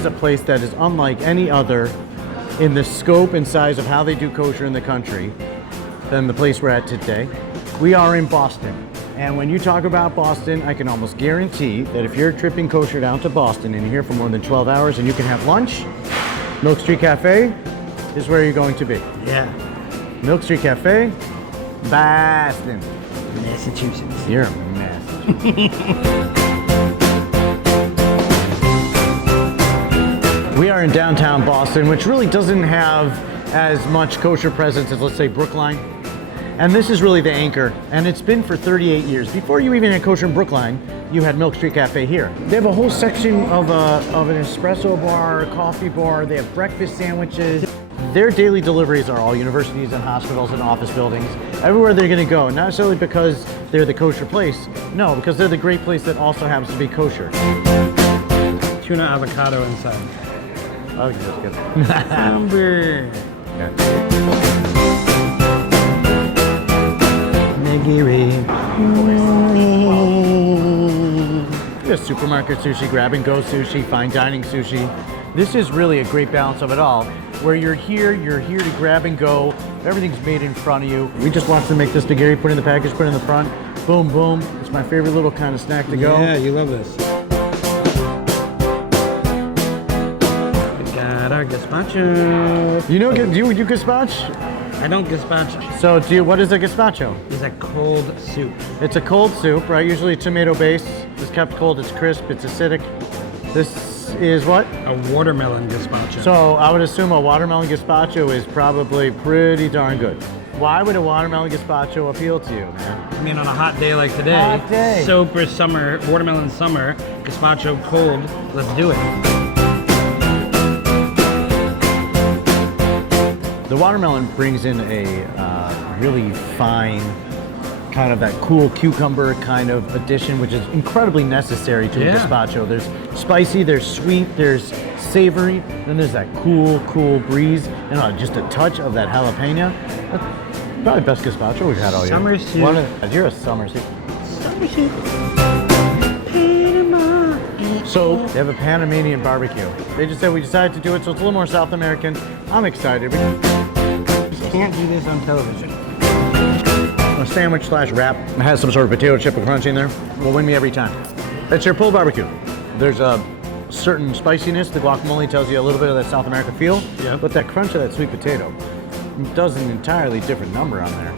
is a place that is unlike any other in the scope and size of how they do kosher in the country than the place we're at today. We are in Boston. And when you talk about Boston, I can almost guarantee that if you're tripping kosher down to Boston and you're here for more than 12 hours and you can have lunch, Milk Street Cafe is where you're going to be. Yeah. Milk Street Cafe, Boston. Massachusetts. You're a Massachusetts. We are in downtown Boston, which really doesn't have as much kosher presence as, let's say, Brookline. And this is really the anchor, and it's been for 38 years. Before you even had kosher in Brookline, you had Milk Street Cafe here. They have a whole section of an espresso bar, a coffee bar. They have breakfast sandwiches. Their daily deliveries are all universities and hospitals and office buildings, everywhere they're gonna go. Not necessarily because they're the kosher place, no, because they're the great place that also happens to be kosher. Tuna avocado inside. Oh, that's good. Number. There's supermarket sushi, grab and go sushi, fine dining sushi. This is really a great balance of it all. Where you're here to grab and go. Everything's made in front of you. We just watched them make this spaghetti, put it in the package, put it in the front. Boom, boom. It's my favorite little kind of snack to go. Yeah, you love this. We got our gazpacho. You know, do you gazpacho? I don't gazpacho. So what is a gazpacho? It's a cold soup. It's a cold soup, right? Usually tomato base. It's kept cold, it's crisp, it's acidic. This is what? A watermelon gazpacho. So I would assume a watermelon gazpacho is probably pretty darn good. Why would a watermelon gazpacho appeal to you, man? I mean, on a hot day like today, Hot day. soap or summer, watermelon summer, gazpacho cold, let's do it. The watermelon brings in a really fine, kind of that cool cucumber kind of addition, which is incredibly necessary to a gazpacho. There's spicy, there's sweet, there's savory, then there's that cool breeze, and just a touch of that jalapeno. That's probably the best gazpacho we've had all year. Summer soup. You're a summer soup. Summer soup. So they have a Panamanian barbecue. They just said we decided to do it, so it's a little more South American. I'm excited. You can't do this on television. A sandwich slash wrap. It has some sort of potato chip or crunch in there. Will win me every time. It's your pulled barbecue. There's a certain spiciness. The guacamole tells you a little bit of that South American feel. Yeah. But that crunch of that sweet potato does an entirely different number on there.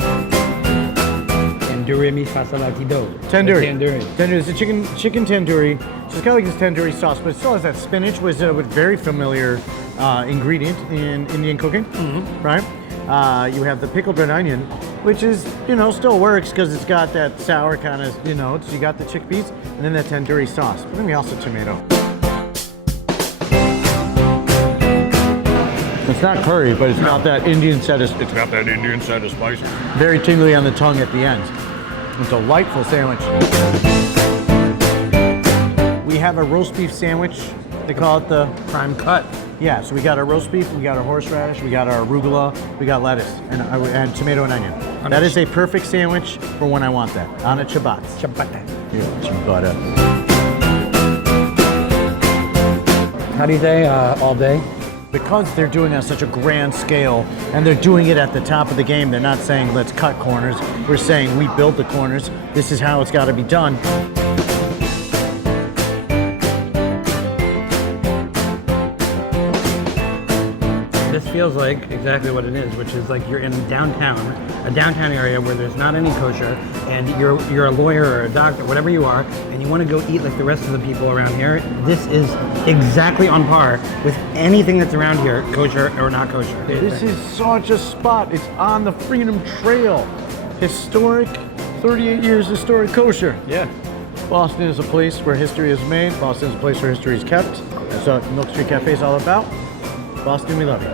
Tandoori mi fasolatido. Tandoori. Tandoori. Tandoori. It's a chicken tandoori. So it's kind of like this tandoori sauce, but it still has that spinach, which is a very familiar ingredient in Indian cooking, right? You have the pickled red onion, which is, still works because it's got that sour kind of, so you got the chickpeas and then that tandoori sauce. But then we also tomato. It's not curry, but it's got that Indian set of spice. Very tingly on the tongue at the end. A delightful sandwich. We have a roast beef sandwich. They call it the Prime cut. Yeah, so we got our roast beef, we got our horseradish, we got our arugula, we got lettuce, and tomato and onion. That is a perfect sandwich for when I want that, on a Shabbat. Ciabatta. Yeah, ciabatta. How do you say all day? Because they're doing it on such a grand scale, and they're doing it at the top of the game, they're not saying, let's cut corners. We're saying, we built the corners. This is how it's got to be done. This feels like exactly what it is, which is like you're in downtown, a downtown area where there's not any kosher, and you're a lawyer or a doctor, whatever you are, and you want to go eat like the rest of the people around here. This is exactly on par with anything that's around here, kosher or not kosher. This is such a spot. It's on the Freedom Trail. Historic, 38 years historic kosher. Yeah. Boston is a place where history is made. Boston is a place where history is kept. That's what Milk Street Cafe is all about. Boston, we love you.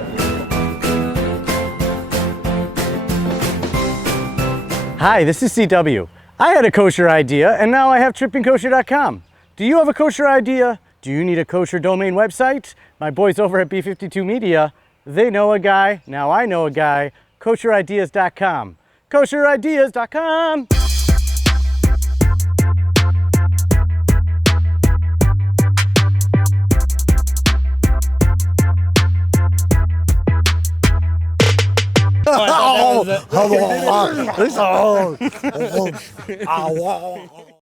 Hi, this is CW. I had a kosher idea, and now I have trippingkosher.com. Do you have a kosher idea? Do you need a kosher domain website? My boys over at B52 Media, they know a guy. Now I know a guy. Kosherideas.com. Kosherideas.com. Oh, I thought that was it.